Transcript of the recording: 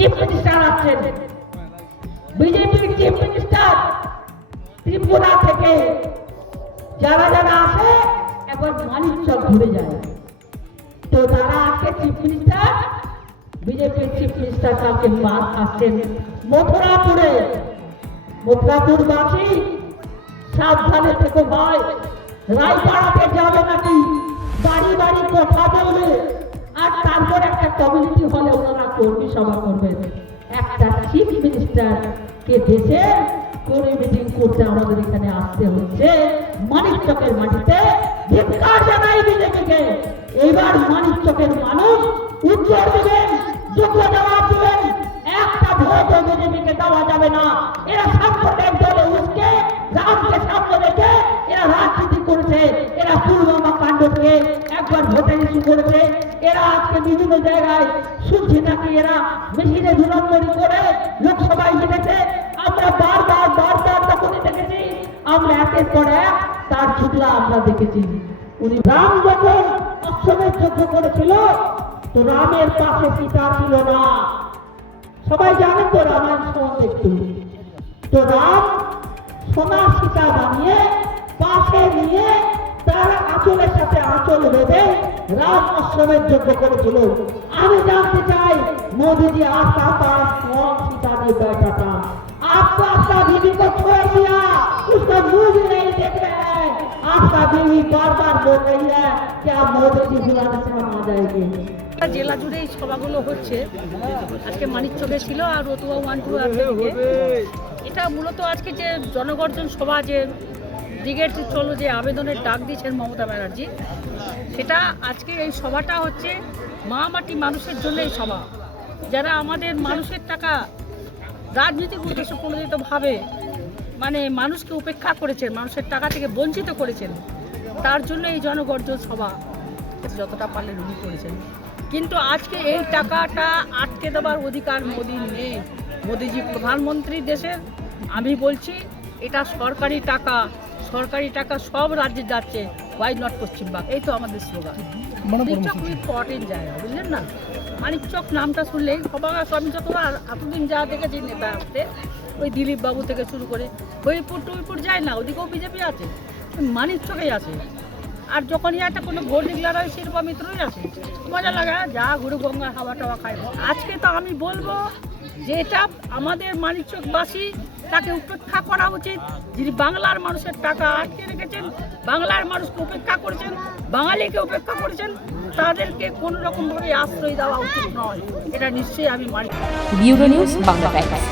Chief minister আছেন, বিজেপির chief minister Tripura থেকে যারা যারা আসে একবার মানিকচক ঘুরে যায়। তো তারা আজকে চিফ মিনিস্টার, বিজেপির চিফ মিনিস্টার কালকে আসছেন মথুরাপুরে। মথুরাপুরবাসী সাবধানে থেকো ভাই, রায়পাড়াতে যাবে নাকি বাড়ি বাড়ি কথা বলবে, আর তারপর একটা কমিউনিটি হলে ওনারা কর্মী সভা করবেন। একটা চিফ মিনিস্টার কে দেশে কর্মী মিটিং করতে আমাদের এখানে আসতে হচ্ছে মানিকচকের মাটিতে। ধিক্কার জানাই বিজেপিকে। এইবার মানিকচকের মানুষ উত্তর দেবেন, যোগ্য জবাব দেবেন। একটা ভোট বিজেপিকে দেওয়া যাবে না। এরা সাম্প্রদায়িক দলে উঠকে রামকে সামনে রেখে এরা রাজনীতি করেছে। এরা পুলওয়ামা কাণ্ডকে একবার ভোটে ইস্যু করেছে। এরা আজকে বিভিন্ন জায়গায় শুনছি নাকি এরা মেশিনে ধুলান্তরি করে লোকসভায় জিতেছে। আমরা বারবার তখনই দেখেছি, আমরা একের পর এক তার ঝুটলা আমরা দেখেছি। উনি রাম যখন অশ্বমেধ যজ্ঞ করেছিল তো রামের পাশে সীতা ছিল না। সবাই জানেন তো রামায়ণ সম্বন্ধে একটু। তো রাম সোনার সীতা বানিয়ে পাশে নিয়ে তার আঁচলের সাথে আঁচল বেঁধে রাম অশ্বমেধ যজ্ঞ করেছিল। আমি জানতে চাই मोदी आपका पास कौन सीता ने बैठा था? आपको आपका बीवी को छोड़ दिया, उसका मुंह भी नहीं देख रहे हैं। आपका बीवी बार बार बोल रही है कि आप मोदी जी बुलाने से हम आ जाएंगे। জেলা জুড়ে এই সভাগুলো হচ্ছে। আজকে মানিকচকে ছিল আর রতুয়া 1-2 এটা মূলত আজকে যে জনগর্জন সভা, যে ব্রিগেড চলো যে আবেদনের ডাক দিয়েছেন মমতা ব্যানার্জি, সেটা আজকে এই সভাটা হচ্ছে মা মাটি মানুষের জন্য এই সভা। যারা আমাদের মানুষের টাকা রাজনৈতিক উদ্দেশ্য প্রণোদিতভাবে মানে মানুষকে উপেক্ষা করেছেন, মানুষের টাকা থেকে বঞ্চিত করেছেন, তার জন্য এই জনগর্জন সভা যতটা পারলেন উনি করেছেন। কিন্তু আজকে এই টাকাটা আটকে দেওয়ার অধিকার মোদির নেই। মোদিজি প্রধানমন্ত্রী দেশের। আমি বলছি এটা সরকারি টাকা, সরকারি টাকা সব রাজ্যে যাচ্ছে, ওয়াই নট পশ্চিমবঙ্গ। এই তো আমাদের স্লোগান। মানিকচক খুব ইম্পর্টেন্ট জায়গা, বুঝলেন না? মানিকচক নামটা শুনলেই সবাই, আমি যতবার এতদিন যা দেখেছি নেতা আসতে, ওই দিলীপ বাবু থেকে শুরু করে হরিপুর টুইপুর যায় না, ওদিকেও বিজেপি আছে, মানিকচকেই আছে। আর যখনই একটা কোনো ভোট ডিক্লার হয় শিল্পা মিত্রই আছে। মজা লাগা যা গুরু গঙ্গার হাওয়া টাওয়া খায়। আজকে তো আমি বলবো যে এটা আমাদের মানিকচকবাসী, তাকে উপেক্ষা করা উচিত। যিনি বাংলার মানুষের টাকা আটকে রেখেছেন, বাংলার মানুষকে উপেক্ষা করেছেন, বাঙালিকে উপেক্ষা করেছেন, তাদেরকে কোনো রকমভাবে আশ্রয় দেওয়া উচিত নয়। এটা নিশ্চয়ই আমি মানি। Bureau news Bangla Times.